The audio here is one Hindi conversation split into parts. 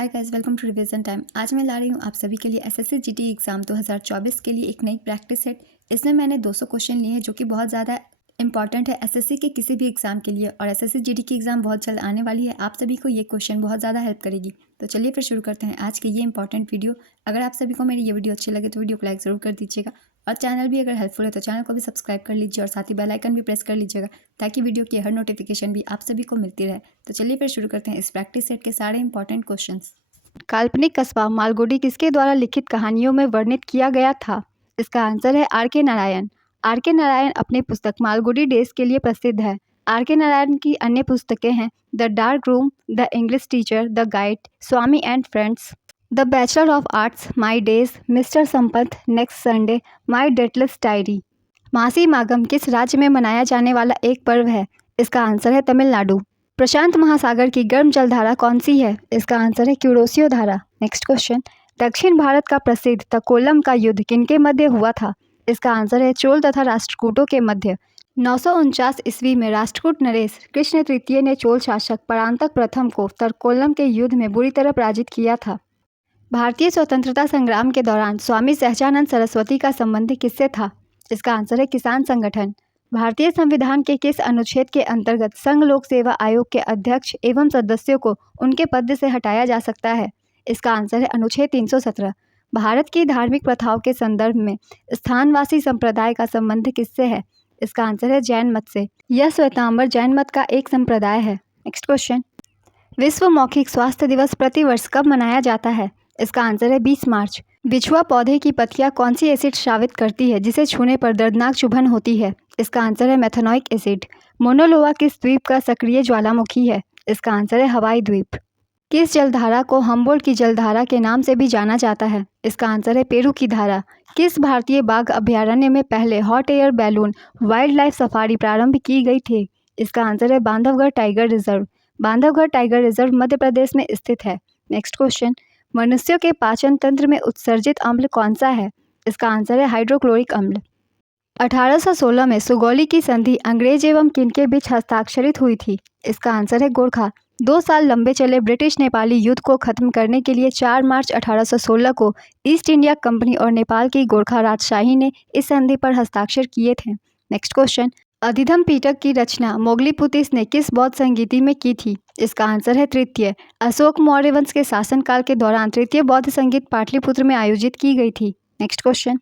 Hi guys, welcome to revision time. आज मैं ला रही हूँ आप सभी के लिए एसएससी जीडी एग्ज़ाम 2024 के लिए एक नई प्रैक्टिस सेट। इसमें मैंने 200 क्वेश्चन लिए हैं जो कि बहुत ज़्यादा इंपॉर्टेंट है एसएससी के किसी भी एग्ज़ाम के लिए, और एसएससी जीडी की एग्ज़ाम बहुत जल्द आने वाली है। आप सभी को ये क्वेश्चन बहुत ज़्यादा हेल्प करेगी। तो चलिए फिर शुरू करते हैं आज की ये इंपॉर्टेंट वीडियो। अगर आप सभी को मेरी ये वीडियो अच्छी लगे तो वीडियो को लाइक ज़रूर कर दीजिएगा, और चैनल भी अगर हेल्पफुल है तो चैनल को भी सब्सक्राइब कर लीजिए और साथ ही बेल आइकन भी प्रेस कर लीजिएगा ताकि वीडियो की हर नोटिफिकेशन भी आप सभी को मिलती रहे। तो चलिए फिर शुरू करते हैं इस प्रैक्टिस सेट के सारे इंपॉर्टेंट क्वेश्चंस। काल्पनिक कस्बा मालगुडी किसके द्वारा लिखित कहानियों में वर्णित किया गया था? इसका आंसर है आर.के. नारायण। आर.के. नारायण अपनी पुस्तक मालगुडी डेज के लिए प्रसिद्ध है। आर.के. नारायण की अन्य पुस्तकें हैं the dark room, the English teacher, the guide, Swami and friends, the bachelor of arts, my days, mister Sampath, next Sunday, my dateless diary. मासी मागम किस राज्य में मनाया जाने वाला एक पर्व है? इसका आंसर है तमिलनाडु। प्रशांत महासागर की गर्म जलधारा कौन सी है? इसका आंसर है क्यूरोसियो धारा। नेक्स्ट क्वेश्चन, दक्षिण भारत का प्रसिद्ध तकोलम का युद्ध किनके मध्य हुआ था? इसका आंसर है चोल तथा राष्ट्रकूटों के मध्य। 949 ईस्वी में राष्ट्रकूट नरेश कृष्ण तृतीय ने चोल शासक परांतक प्रथम को तकोलम के युद्ध में बुरी तरह पराजित किया था। भारतीय स्वतंत्रता संग्राम के दौरान स्वामी सहजानंद सरस्वती का संबंध किससे था? इसका आंसर है किसान संगठन। भारतीय संविधान के किस अनुच्छेद के अंतर्गत संघ लोक सेवा आयोग के अध्यक्ष एवं सदस्यों को उनके पद से हटाया जा सकता है? इसका आंसर है अनुच्छेद 317। भारत की धार्मिक प्रथाओं के संदर्भ में स्थानवासी संप्रदाय का संबंध किससे है? इसका आंसर है जैन मत से। यह श्वेतांबर जैन मत का एक संप्रदाय है। नेक्स्ट क्वेश्चन, विश्व मौखिक स्वास्थ्य दिवस प्रतिवर्ष कब मनाया जाता है? इसका आंसर है 20 मार्च। बिछुआ पौधे की पत्तियां कौन सी एसिड स्रावित करती है जिसे छूने पर दर्दनाक चुभन होती है? इसका आंसर है मेथनोइक एसिड। मोनोलोआ किस द्वीप का सक्रिय ज्वालामुखी है? इसका आंसर है हवाई द्वीप। किस जलधारा को हम्बोल्ट की जलधारा के नाम से भी जाना जाता है? इसका आंसर है पेरू की धारा। किस भारतीय बाघ अभयारण्य में पहले hot air balloon wildlife safari प्रारंभ की गई थी? इसका आंसर है Bandhavgarh tiger reserve. Bandhavgarh tiger reserve Madhya Pradesh में स्थित है। नेक्स्ट क्वेश्चन, मनुष्यों के पाचन तंत्र में उत्सर्जित अम्ल कौन सा है? इसका आंसर है हाइड्रोक्लोरिक अम्ल। 1816 में सुगौली की संधि अंग्रेज एवं किन के बीच हस्ताक्षरित हुई थी? इसका आंसर है गोरखा। 2 साल लंबे चले ब्रिटिश नेपाली युद्ध को खत्म करने के लिए 4 मार्च 1816 को ईस्ट इंडिया कंपनी और नेपाल की गोरखा राजशाही ने इस संधि पर हस्ताक्षर किए थे। नेक्स्ट क्वेश्चन, अधिधम पिटक की रचना मोगलीपुतिस ने किस बौद्ध संगीति में की थी? इसका आंसर है तृतीय। अशोक मौर्य वंश के शासनकाल के दौरान तृतीय बौद्ध संगीत पाटलिपुत्र में आयोजित की गई थी। Next question,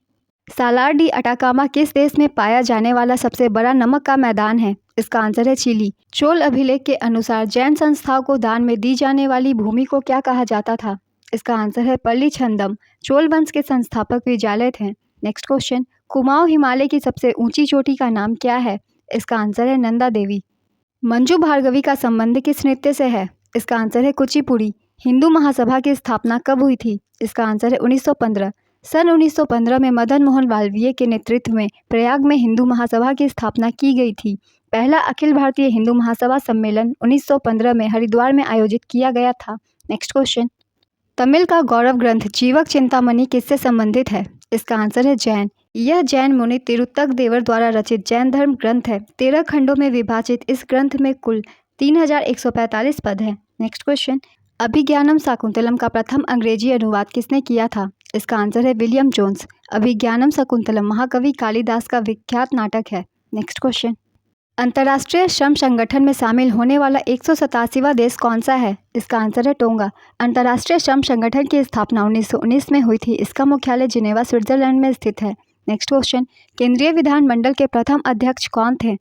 Salar de Atacama किस देश में पाया जाने वाला सबसे बड़ा नमक का मैदान है? इसका आंसर है चिली। चोल अभिलेख के अनुसार जैन संस्थाओं को दान में दी जाने वाली भूमि को क्या कहा जाता था? इसका आंसर है पल्ली छंदम। चोल वंश के संस्थापक विद्यालय थे। नेक्स्ट क्वेश्चन, कुमाऊं हिमालय की सबसे ऊंची चोटी का नाम क्या है? इसका आंसर है नंदा देवी। मंजू भार्गवी का संबंध किस नृत्य से है? इसका आंसर है कुचिपुड़ी। हिंदू महासभा की स्थापना कब हुई थी? इसका आंसर है 1915। सन 1915 में मदन मोहन मालवीय के नेतृत्व में प्रयाग में हिंदू महासभा की स्थापना की गई थी। पहला अखिल भारतीय हिंदू महासभा सम्मेलन 1915 में हरिद्वार में आयोजित किया गया था। नेक्स्ट क्वेश्चन, तमिल का गौरव ग्रंथ जीवक चिंतामणि किससे संबंधित है? इसका आंसर है जैन। यह जैन मुनि तिरुत्तक देवर द्वारा रचित जैन धर्म ग्रंथ है। 13 खंडों में विभाजित इस ग्रंथ में कुल 3145 पद हैं। नेक्स्ट क्वेश्चन, अभिज्ञानम शाकुंतलम का प्रथम अंग्रेजी अनुवाद किसने किया था? इसका आंसर है विलियम जोन्स। अभिज्ञानम शाकुंतलम महाकवि कालिदास का विख्यात नाटक है। नेक्स्ट क्वेश्चन, अंतर्राष्ट्रीय श्रम संगठन में शामिल होने वाला 187वां देश कौन सा है? इसका आंसर है टोंगा। अंतर्राष्ट्रीय श्रम संगठन की स्थापना 1919 में हुई थी। इसका मुख्यालय जिनेवा स्विट्जरलैंड में स्थित है। नेक्स्ट क्वेश्चन, केंद्रीय विधानमंडल के प्रथम अध्यक्ष कौन थे?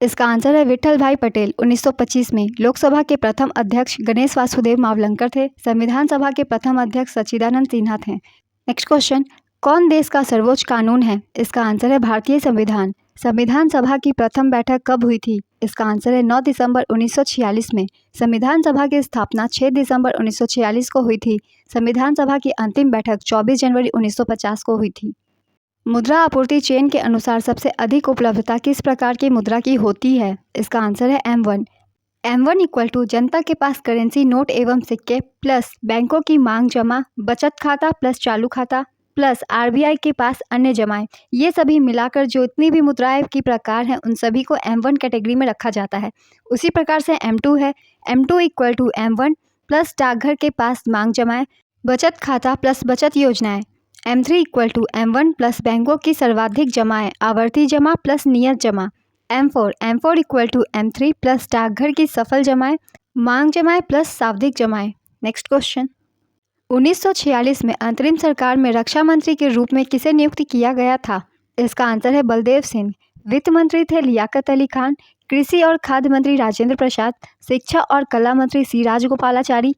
इसका आंसर है विठल भाई पटेल। 1925 में लोकसभा के प्रथम अध्यक्ष गणेश वासुदेव मावलंकर थे। संविधान सभा के प्रथम अध्यक्ष सच्चिदानंद सिन्हा थे। नेक्स्ट क्वेश्चन, कौन देश का सर्वोच्च कानून है? इसका आंसर है भारतीय संविधान। संविधान सभा की प्रथम बैठक कब हुई थी? इसका आंसर है 9 दिसंबर 1946 में। संविधान सभा की स्थापना 6 दिसंबर 1946 को हुई थी। संविधान सभा की अंतिम बैठक 24 जनवरी 1950 को हुई थी। मुद्रा आपूर्ति चेन के अनुसार सबसे अधिक उपलब्धता किस प्रकार की मुद्रा की होती है? इसका आंसर है M1। M1 इक्वल टू जनता के पास करेंसी नोट एवं सिक्के प्लस बैंकों की मांग जमा बचत खाता प्लस चालू खाता प्लस RBI के पास अन्य जमाएं। ये सभी मिलाकर जो इतनी भी मुद्राएं की प्रकार हैं उन सभी को M1 कैटेगरी में रखा जाता है। उसी प्रकार से M2 है। M2 equal to M1 plus डाकघर के पास मांग जमाएं, बचत खाता प्लस बचत योजनाएं। M3 equal to M1 plus बैंकों की सर्वाधिक जमाएं, आवर्ती जमा प्लस नियत जमा। M4 equal to M3 plus डाकघर की सफल जमाएं, मांग जमाएं प्लस सावधिक जमाएं। नेक्स्ट क्वेश्चन, 1946 में अंतरिम सरकार में रक्षा मंत्री के रूप में किसे नियुक्त किया गया था? इसका आंसर है बलदेव सिंह। वित्त मंत्री थे लियाकत अली खान, कृषि और खाद्य मंत्री राजेंद्र प्रसाद, शिक्षा और कला मंत्री सी राजगोपालाचारी,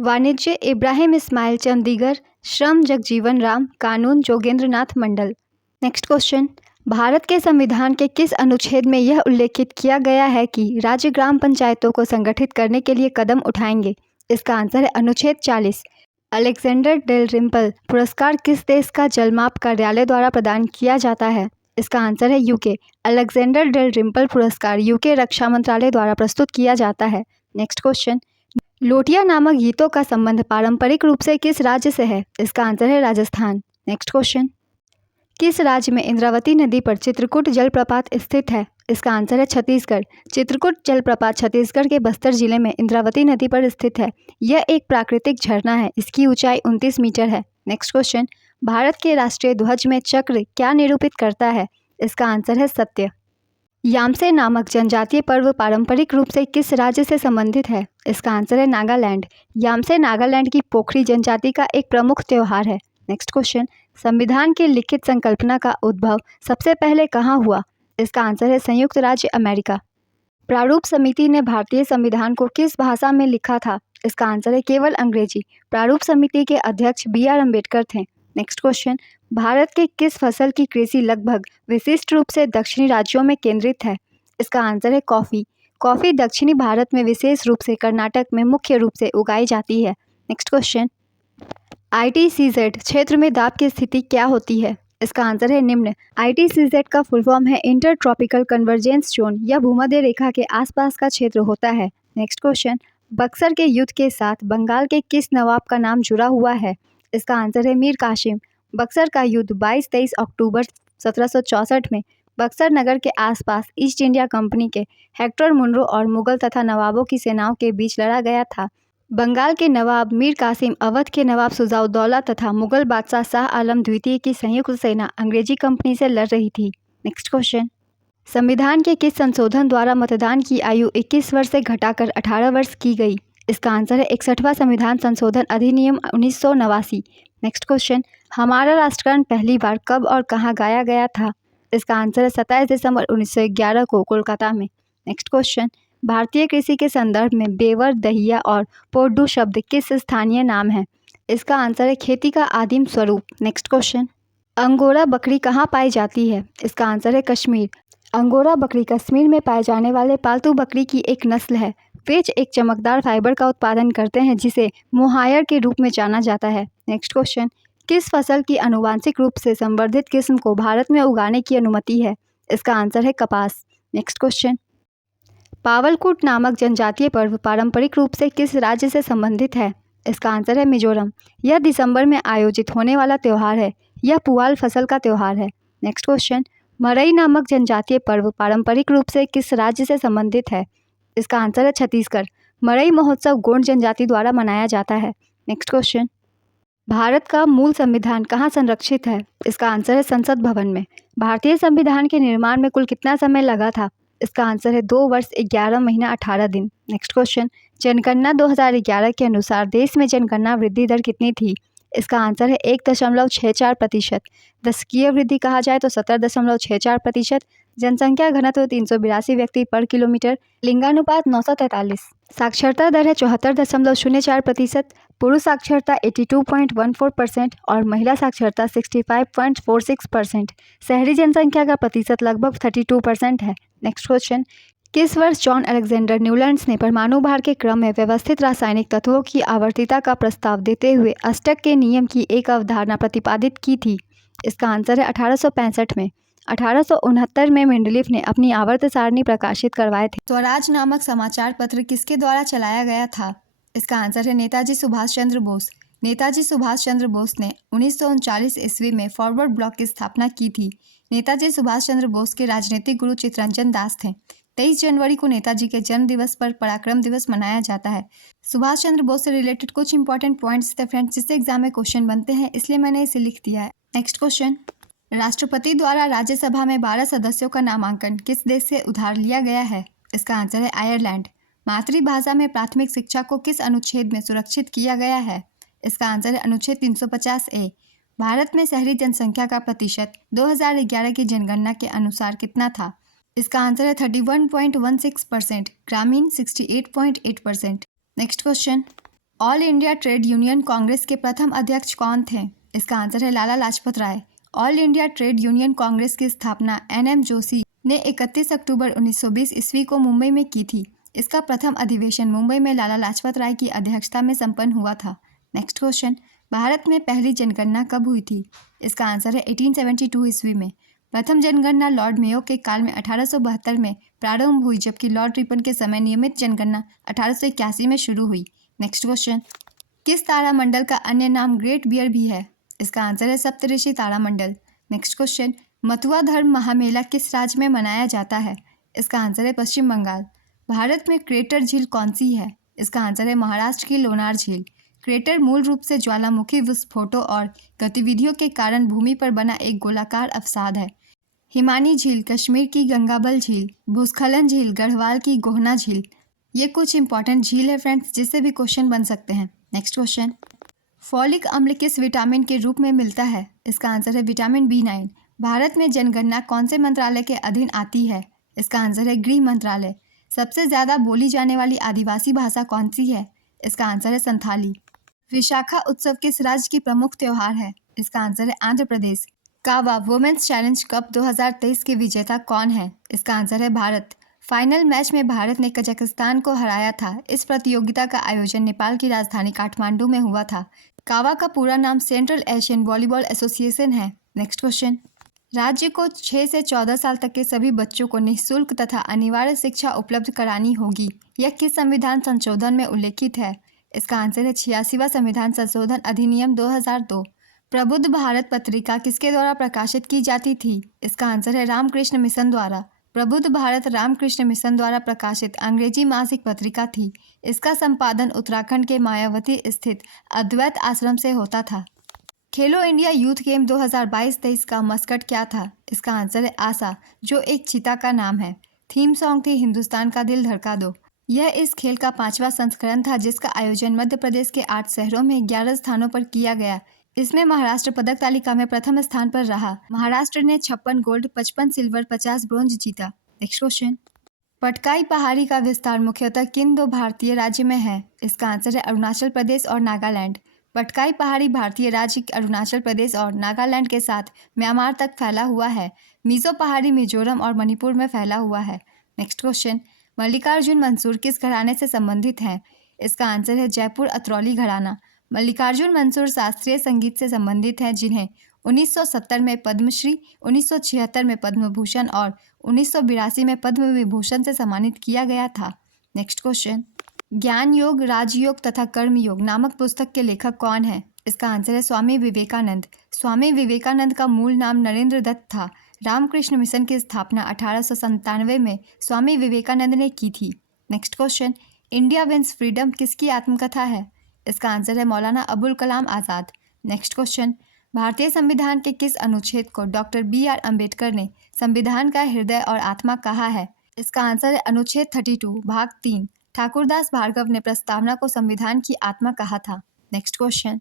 वाणिज्य इब्राहिम इस्माइल चंदीगढ़, श्रम जगजीवन राम, कानून जोगेंद्र नाथ मंडल। नेक्स्ट क्वेश्चन, भारत के संविधान के किस अनुच्छेद में यह उल्लेखित किया गया है कि राज्य ग्राम पंचायतों को संगठित करने के लिए कदम उठाएंगे? इसका आंसर है अनुच्छेद 40। अलेक्जेंडर डेल रिम्पल पुरस्कार किस देश का जलमाप कार्यालय द्वारा प्रदान किया जाता है? इसका आंसर है यूके। अलेक्जेंडर डेल रिम्पल पुरस्कार यूके रक्षा मंत्रालय द्वारा प्रस्तुत किया जाता है। नेक्स्ट क्वेश्चन, लोटिया नामक गीतों का संबंध पारंपरिक रूप से किस राज्य से है? इसका आंसर है राजस्थान। नेक्स्ट क्वेश्चन, किस राज्य में इंद्रावती नदी पर चित्रकूट जलप्रपात स्थित है? इसका आंसर है छत्तीसगढ़। चित्रकूट जलप्रपात छत्तीसगढ़ के बस्तर जिले में इंद्रावती नदी पर स्थित है। यह एक प्राकृतिक झरना है। इसकी ऊंचाई 29 मीटर है। नेक्स्ट क्वेश्चन, भारत के राष्ट्रीय ध्वज में चक्र क्या निरूपित करता है? इसका आंसर है सत्य। यामसे नामक जनजातीय पर्व पारंपरिक रूप से किस राज्य से संबंधित है? इसका आंसर है नागालैंड। यामसे नागालैंड की पोखरी जनजाति का एक प्रमुख त्योहार है। नेक्स्ट क्वेश्चन, संविधान की लिखित संकल्पना का उद्भव सबसे पहले कहाँ हुआ? इसका आंसर है संयुक्त राज्य अमेरिका। प्रारूप समिति ने भारतीय संविधान को किस भाषा में लिखा था? इसका आंसर है केवल अंग्रेजी। प्रारूप समिति के अध्यक्ष BR अम्बेडकर थे। नेक्स्ट क्वेश्चन, भारत के किस फसल की कृषि लगभग विशिष्ट रूप से दक्षिणी राज्यों में केंद्रित है? इसका आंसर है कॉफ़ी। कॉफ़ी दक्षिणी भारत में विशेष रूप से कर्नाटक में मुख्य रूप से उगाई जाती है। नेक्स्ट क्वेश्चन, ITCZ क्षेत्र में दाब की स्थिति क्या होती है? इसका आंसर है निम्न। ITCZ का फुल फॉर्म है इंटर ट्रॉपिकल कन्वर्जेंस जोन। यह भूमध्य रेखा के आसपास का क्षेत्र होता है। नेक्स्ट क्वेश्चन, बक्सर के युद्ध के साथ बंगाल के किस नवाब का नाम जुड़ा हुआ है? इसका आंसर है मीर कासिम। बक्सर का युद्ध 22-23 अक्टूबर 1764 में बक्सर नगर के आसपास ईस्ट इंडिया कंपनी के हेक्टर मुनरो और मुगल तथा नवाबों की सेनाओं के बीच लड़ा गया था। बंगाल के नवाब मीर कासिम, अवध के नवाब सुजाउद्दौला तथा मुगल बादशाह शाह आलम द्वितीय की संयुक्त सेना अंग्रेजी कंपनी से लड़ रही थी। नेक्स्ट क्वेश्चन, संविधान के किस संशोधन द्वारा मतदान की आयु 21 वर्ष से घटाकर 18 वर्ष की गई? इसका आंसर है 61वां संविधान संशोधन अधिनियम 1989। नेक्स्ट क्वेश्चन, हमारा राष्ट्रगान पहली बार कब और कहाँ गाया गया था? इसका आंसर है 27 दिसंबर 1911 को कोलकाता में। नेक्स्ट क्वेश्चन, भारतीय कृषि के संदर्भ में बेवर, दहिया और पोड्डू शब्द किस स्थानीय नाम है? इसका आंसर है खेती का आदिम स्वरूप। नेक्स्ट क्वेश्चन, अंगोरा बकरी कहाँ पाई जाती है? इसका आंसर है कश्मीर। अंगोरा बकरी कश्मीर में पाए जाने वाले पालतू बकरी की एक नस्ल है। वेच एक चमकदार फाइबर का उत्पादन करते हैं जिसे मोहायर के रूप में जाना जाता है। नेक्स्ट क्वेश्चन, किस फसल की आनुवांशिक रूप से संवर्धित किस्म को भारत में उगाने की अनुमति है? इसका आंसर है कपास। नेक्स्ट क्वेश्चन, पावलकुट नामक जनजातीय पर्व पारंपरिक रूप से किस राज्य से संबंधित है? इसका आंसर है मिजोरम। यह दिसंबर में आयोजित होने वाला त्यौहार है। यह पुआल फसल का त्यौहार है। नेक्स्ट क्वेश्चन, मरई नामक जनजातीय पर्व पारंपरिक रूप से किस राज्य से संबंधित है? इसका आंसर है छत्तीसगढ़। मरई महोत्सव गोंड जनजाति द्वारा मनाया जाता है। नेक्स्ट क्वेश्चन, भारत का मूल संविधान कहाँ संरक्षित है? इसका आंसर है संसद भवन में। भारतीय संविधान के निर्माण में कुल कितना समय लगा था? इसका आंसर है 2 वर्ष 11 महीना 18 दिन। नेक्स्ट क्वेश्चन, जनगणना 2011 के अनुसार देश में जनगणना वृद्धि दर कितनी थी? इसका आंसर है 1.64%। दशकीय वृद्धि कहा जाए तो 17.64%। जनसंख्या घनत्व 382 व्यक्ति पर किलोमीटर। लिंगानुपात 943। साक्षरता दर है 74.04%। पुरुष साक्षरता 82.14% और महिला साक्षरता 65.46%। शहरी जनसंख्या का प्रतिशत लगभग 32% है। नेक्स्ट क्वेश्चन, किस वर्ष जॉन अलेक्जेंडर न्यूलैंड्स ने परमाणु भार के क्रम में व्यवस्थित रासायनिक तत्वों की आवर्तिता का प्रस्ताव देते हुए अष्टक के नियम की एक अवधारणा प्रतिपादित की थी? इसका आंसर है 1865 में। 1869 में मेंडलीफ ने अपनी आवर्त सारणी प्रकाशित करवाए थे। स्वराज नामक समाचार पत्र किसके द्वारा चलाया गया था? इसका आंसर है नेताजी सुभाष चंद्र बोस। नेताजी सुभाष चंद्र बोस ने 1939 ईस्वी में फॉरवर्ड ब्लॉक की स्थापना की थी। नेताजी सुभाष चंद्र बोस के राजनीतिक गुरु चित्तरंजन दास थे। 23 जनवरी को नेताजी के जन्म दिवस पर पराक्रम दिवस मनाया जाता है। सुभाष चंद्र बोस से रिलेटेड कुछ इंपॉर्टेंट पॉइंट्स थे फ्रेंड्स, जिससे एग्जाम में क्वेश्चन बनते हैं, इसलिए मैंने इसे लिख दिया है। नेक्स्ट क्वेश्चन, राष्ट्रपति द्वारा राज्यसभा में 12 सदस्यों का नामांकन किस देश से उधार लिया गया है? इसका आंसर है आयरलैंड। मातृभाषा में प्राथमिक शिक्षा को किस अनुच्छेद में सुरक्षित किया गया है? इसका आंसर है अनुच्छेद 350A। भारत में शहरी जनसंख्या का प्रतिशत 2011 की जनगणना के अनुसार कितना था? इसका आंसर है 31.16%, ग्रामीण 68.8%। Next question, All India Trade Union Congress के प्रथम अध्यक्ष कौन थे? इसका आंसर है Lala Lajpat Rai. All India Trade Union Congress की स्थापना NM जोशी ने 31 अक्टूबर 1920 ईस्वी को मुंबई में की थी। इसका प्रथम अधिवेशन मुंबई में लाला लाजपत राय की अध्यक्षता में संपन्न हुआ था। नेक्स्ट क्वेश्चन, भारत में पहली जनगणना कब हुई थी? इसका आंसर है 1872 ईस्वी में। प्रथम जनगणना लॉर्ड मेयो के काल में 1872 में प्रारंभ हुई, जबकि लॉर्ड रिपन के समय नियमित जनगणना 1881 में शुरू हुई। नेक्स्ट क्वेश्चन, किस तारामंडल का अन्य नाम ग्रेट बियर भी है? इसका आंसर है सप्तऋषि तारामंडल। नेक्स्ट क्वेश्चन, मथुआ धर्म महामेला किस राज्य में मनाया जाता है? इसका आंसर है पश्चिम बंगाल। भारत में क्रेटर झील कौन सी है? इसका आंसर है महाराष्ट्र की लोनार झील। क्रेटर मूल रूप से ज्वालामुखी विस्फोटों और गतिविधियों के कारण भूमि पर बना एक गोलाकार अवसाद है। हिमानी झील, कश्मीर की गंगाबल झील, भूस्खलन झील, गढ़वाल की गोहना झील, ये कुछ इंपॉर्टेंट झील है फ्रेंड्स, जिससे भी क्वेश्चन बन सकते हैं। नेक्स्ट क्वेश्चन, फॉलिक अम्ल किस विटामिन के रूप में मिलता है? इसका आंसर है विटामिन B9। भारत में जनगणना कौन से मंत्रालय के अधीन आती है? इसका आंसर है गृह मंत्रालय। सबसे ज़्यादा बोली जाने वाली आदिवासी भाषा कौन सी है? इसका आंसर है संथाली। विशाखा उत्सव किस राज्य की प्रमुख त्योहार है? इसका आंसर है आंध्र प्रदेश। कावा वुमेन्स चैलेंज कप 2023 के विजेता कौन है? इसका आंसर है भारत। फाइनल मैच में भारत ने कजाकिस्तान को हराया था। इस प्रतियोगिता का आयोजन नेपाल की राजधानी काठमांडू में हुआ था। कावा का पूरा नाम सेंट्रल एशियन वॉलीबॉल एसोसिएशन है। नेक्स्ट क्वेश्चन, राज्य को 6 से 14 साल तक के सभी बच्चों को निःशुल्क तथा अनिवार्य शिक्षा उपलब्ध करानी होगी। यह किस संविधान संशोधन में उल्लेखित है? इसका आंसर है 86वां संविधान संशोधन अधिनियम 2002। प्रबुद्ध भारत पत्रिका किसके द्वारा प्रकाशित की जाती थी? इसका आंसर है रामकृष्ण मिशन द्वारा। प्रबुद्ध भारत रामकृष्ण मिशन द्वारा प्रकाशित अंग्रेजी मासिक पत्रिका थी। इसका संपादन उत्तराखंड के मायावती स्थित अद्वैत आश्रम से होता था। खेलो इंडिया यूथ गेम 2022-23 का मस्कट क्या था? इसका आंसर है आशा, जो एक चीता का नाम है। थीम सॉन्ग थी हिंदुस्तान का दिल धड़का दो। यह इस खेल का 5वां संस्करण था, जिसका आयोजन मध्य प्रदेश के 8 शहरों में 11 स्थानों पर किया गया। इसमें महाराष्ट्र पदक तालिका में प्रथम स्थान पर रहा। महाराष्ट्र ने 56 गोल्ड, 55 सिल्वर, 50 ब्रोंज जीता। नेक्स्ट क्वेश्चन, पटकाई पहाड़ी का विस्तार मुख्यतः किन 2 भारतीय राज्य में है? इसका आंसर है अरुणाचल प्रदेश और नागालैंड। पटकाई पहाड़ी भारतीय राज्य अरुणाचल प्रदेश और नागालैंड के साथ म्यांमार तक फैला हुआ है। मिजो पहाड़ी मिजोरम और मणिपुर में फैला हुआ है। नेक्स्ट क्वेश्चन, मल्लिकार्जुन मंसूर किस घराने से संबंधित हैं? इसका आंसर है जयपुर अतरौली घराना। मल्लिकार्जुन मंसूर शास्त्रीय संगीत से संबंधित हैं, जिन्हें 1970 में पद्मश्री, 1976 में पद्म भूषण और 1982 में पद्म विभूषण से सम्मानित किया गया था। नेक्स्ट क्वेश्चन, ज्ञान योग, राजयोग तथा कर्म योग नामक पुस्तक के लेखक कौन है? इसका आंसर है स्वामी विवेकानंद। स्वामी विवेकानंद का मूल नाम नरेंद्र दत्त था। रामकृष्ण मिशन की स्थापना 1897 में स्वामी विवेकानंद ने की थी। Next question, India wins freedom किसकी आत्मकथा है? इसका आंसर है मौलाना अबुल कलाम आज़ाद। नेक्स्ट क्वेश्चन, भारतीय संविधान के किस अनुच्छेद को डॉक्टर BR अम्बेडकर ने संविधान का हृदय और आत्मा कहा है? इसका आंसर है अनुच्छेद 32 भाग 3। ठाकुरदास भार्गव ने प्रस्तावना को संविधान की आत्मा कहा था। नेक्स्ट क्वेश्चन,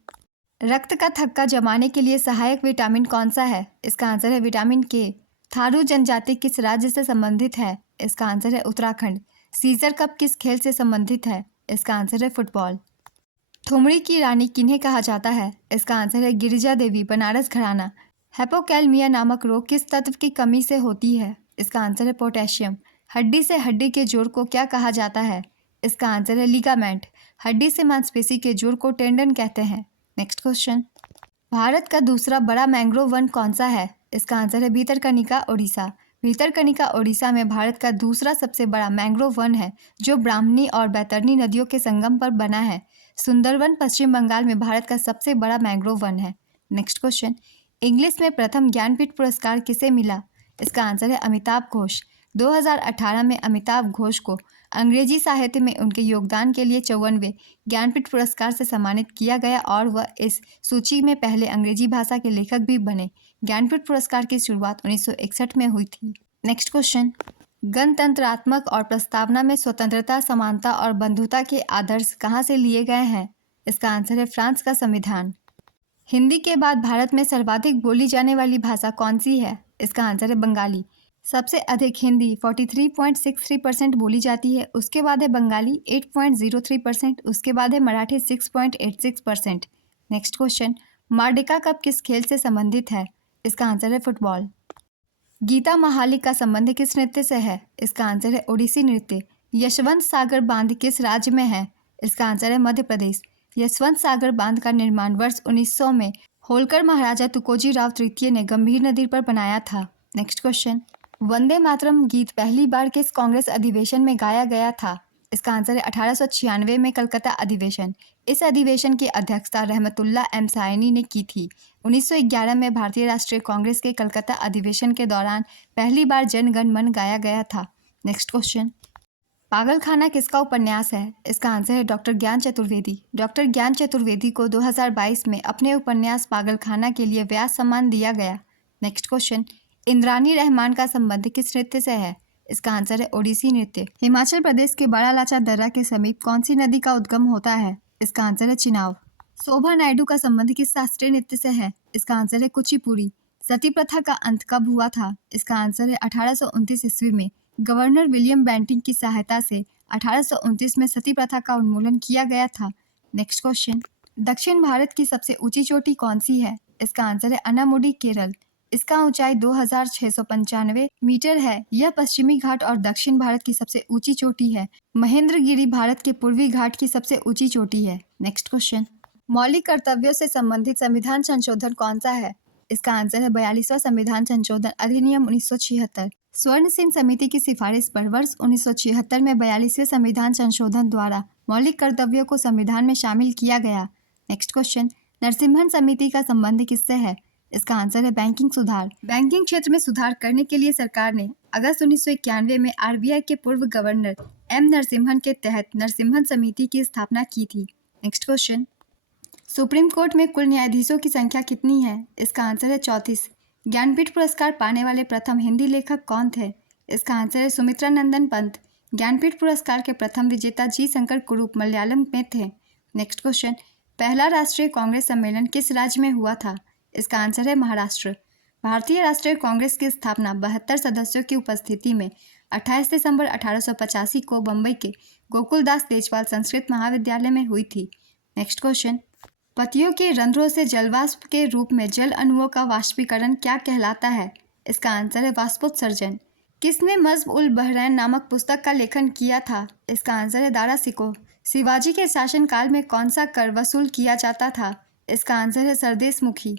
रक्त का थक्का जमाने के लिए सहायक विटामिन कौन सा है? इसका आंसर है विटामिन K। थारू जनजाति किस राज्य से संबंधित है? इसका आंसर है उत्तराखंड। सीजर कप किस खेल से संबंधित है? इसका आंसर है फुटबॉल। थुमड़ी की रानी किन्हें कहा जाता है? इसका आंसर है गिरिजा देवी, बनारस घराना। हैपोकैलमिया नामक रोग किस तत्व की कमी से होती है? इसका आंसर है पोटेशियम। हड्डी से हड्डी के जोड़ को क्या कहा जाता है? इसका आंसर है लिगामेंट। हड्डी से मांसपेशी के जोड़ को टेंडन कहते हैं। नेक्स्ट क्वेश्चन, भारत का दूसरा बड़ा मैंग्रोव वन कौन सा है? इसका आंसर है भीतरकनिका ओडिशा। भीतरकनिका ओडिशा में भारत का दूसरा सबसे बड़ा मैंग्रोव वन है, जो ब्राह्मणी और बैतरनी नदियों के संगम पर बना है। सुंदरवन पश्चिम बंगाल में भारत का सबसे बड़ा मैंग्रोव वन है। नेक्स्ट क्वेश्चन, इंग्लिश में प्रथम ज्ञानपीठ पुरस्कार किसे मिला? इसका आंसर है अमिताभ घोष। 2018 में अमिताभ घोष को अंग्रेजी साहित्य में उनके योगदान के लिए 54वें ज्ञानपीठ पुरस्कार से सम्मानित किया गया और वह इस सूची में पहले अंग्रेजी भाषा के लेखक भी बने। ज्ञानपीठ पुरस्कार की शुरुआत 1961 में हुई थी। नेक्स्ट क्वेश्चन, गणतंत्रात्मक और प्रस्तावना में स्वतंत्रता, समानता और बंधुता के आदर्श कहाँ से लिए गए हैं? इसका आंसर है फ्रांस का संविधान। हिंदी के बाद भारत में सर्वाधिक बोली जाने वाली भाषा कौन सी है? इसका आंसर है बंगाली। सबसे अधिक हिंदी 43.63% बोली जाती है, उसके बाद है बंगाली 8.03%, उसके बाद है मराठी 6.86%। नेक्स्ट क्वेश्चन, मार्डिका कप किस खेल से संबंधित है? इसका आंसर है फुटबॉल। गीता महालिक का संबंध किस नृत्य से है? इसका आंसर है ओडिसी नृत्य। यशवंत सागर बांध किस राज्य में है? इसका आंसर है मध्य प्रदेश। यशवंत सागर बांध का निर्माण वर्ष 1900 में होलकर महाराजा तुकोजी राव तृतीय ने गंभीर नदी पर बनाया था। नेक्स्ट क्वेश्चन, वंदे मातरम गीत पहली बार किस कांग्रेस अधिवेशन में गाया गया था? इसका आंसर है 1896 में कलकत्ता अधिवेशन। इस अधिवेशन की अध्यक्षता रहमतुल्लाह एम सायनी ने की थी। 1911 में भारतीय राष्ट्रीय कांग्रेस के कलकत्ता अधिवेशन के दौरान पहली बार जन गण मन गाया गया था। नेक्स्ट क्वेश्चन, पागलखाना किसका उपन्यास है? इसका आंसर है डॉक्टर ज्ञान चतुर्वेदी। डॉक्टर ज्ञान चतुर्वेदी को 2022 में अपने उपन्यास पागलखाना के लिए व्यास सम्मान दिया गया। नेक्स्ट क्वेश्चन, इंद्रानी रहमान का संबंध किस नृत्य से है? इसका आंसर है ओडिसी नृत्य। हिमाचल प्रदेश के बड़ा लाचा दर्रा के समीप कौन सी नदी का उद्गम होता है? इसका आंसर है चिनाब। शोभा नायडू का संबंध किस शास्त्रीय नृत्य से है? इसका आंसर है कुचिपुड़ी। सती प्रथा का अंत कब हुआ था? इसका आंसर है 1829 ईस्वी में। गवर्नर विलियम बेंटिंक की सहायता से 1829 में सती प्रथा का उन्मूलन किया गया था। नेक्स्ट क्वेश्चन, दक्षिण भारत की सबसे ऊंची चोटी कौन सी है? इसका आंसर है अनामुडी केरल। इसका ऊंचाई 2695 मीटर है। यह पश्चिमी घाट और दक्षिण भारत की सबसे ऊंची चोटी है। महेंद्रगिरी भारत के पूर्वी घाट की सबसे ऊंची चोटी है। नेक्स्ट क्वेश्चन, मौलिक कर्तव्यों से संबंधित संविधान संशोधन कौन सा है? इसका आंसर है 42वां संविधान संशोधन अधिनियम 1976। स्वर्ण सिंह समिति की सिफारिश पर वर्ष 1976 में 42वें संविधान संशोधन द्वारा मौलिक कर्तव्यों को संविधान में शामिल किया गया। नेक्स्ट क्वेश्चन, नरसिम्हन समिति का संबंध किससे है? इसका आंसर है बैंकिंग सुधार। बैंकिंग क्षेत्र में सुधार करने के लिए सरकार ने अगस्त 1991 में आरबीआई के पूर्व गवर्नर एम नरसिम्हन के तहत नरसिम्हन समिति की स्थापना की थी। नेक्स्ट क्वेश्चन, सुप्रीम कोर्ट में कुल न्यायाधीशों की संख्या कितनी है? इसका आंसर है 34। ज्ञानपीठ पुरस्कार पाने वाले प्रथम हिंदी लेखक कौन थे? इसका आंसर है सुमित्रा नंदन पंत। ज्ञानपीठ पुरस्कार के प्रथम विजेता जी शंकर कुरूप मलयालम में थे। नेक्स्ट क्वेश्चन, पहला राष्ट्रीय कांग्रेस सम्मेलन किस राज्य में हुआ था? इसका आंसर है महाराष्ट्र। भारतीय राष्ट्रीय कांग्रेस की स्थापना 72 सदस्यों की उपस्थिति में 28 दिसंबर 1885 को बम्बई के गोकुलदास तेजपाल संस्कृत महाविद्यालय में हुई थी। नेक्स्ट क्वेश्चन, पत्तियों के रंध्रों से जलवाष्प के रूप में जल अणुओं का वाष्पीकरण क्या कहलाता है? इसका आंसर है वाष्पोत्सर्जन। किसने मज़्ब उल बहरैन नामक पुस्तक का लेखन किया था? इसका आंसर है दारा सिकोह। शिवाजी के शासनकाल में कौन सा कर वसूल किया जाता था? इसका आंसर है सरदेश मुखी।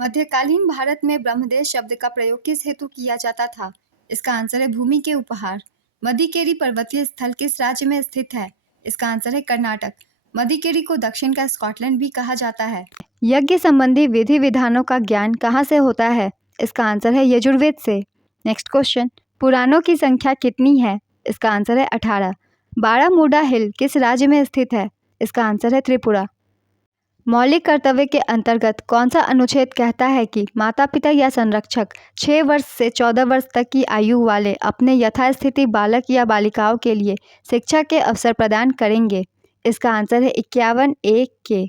मध्यकालीन भारत में ब्रह्मदेश शब्द का प्रयोग किस हेतु किया जाता था? इसका आंसर है भूमि के उपहार। मदिकेरी पर्वतीय स्थल किस राज्य में स्थित है? इसका आंसर है कर्नाटक। मदिकेरी को दक्षिण का स्कॉटलैंड भी कहा जाता है। यज्ञ संबंधी विधि विधानों का ज्ञान कहाँ से होता है? इसका आंसर है यजुर्वेद से। नेक्स्ट क्वेश्चन, पुराणों की संख्या कितनी है? इसका आंसर है 18। बारामूडा हिल किस राज्य में स्थित है? इसका आंसर है त्रिपुरा। मौलिक कर्तव्य के अंतर्गत कौन सा अनुच्छेद कहता है कि माता पिता या संरक्षक 6 वर्ष से 14 वर्ष तक की आयु वाले अपने यथास्थिति बालक या बालिकाओं के लिए शिक्षा के अवसर प्रदान करेंगे? इसका आंसर है 51(a) के।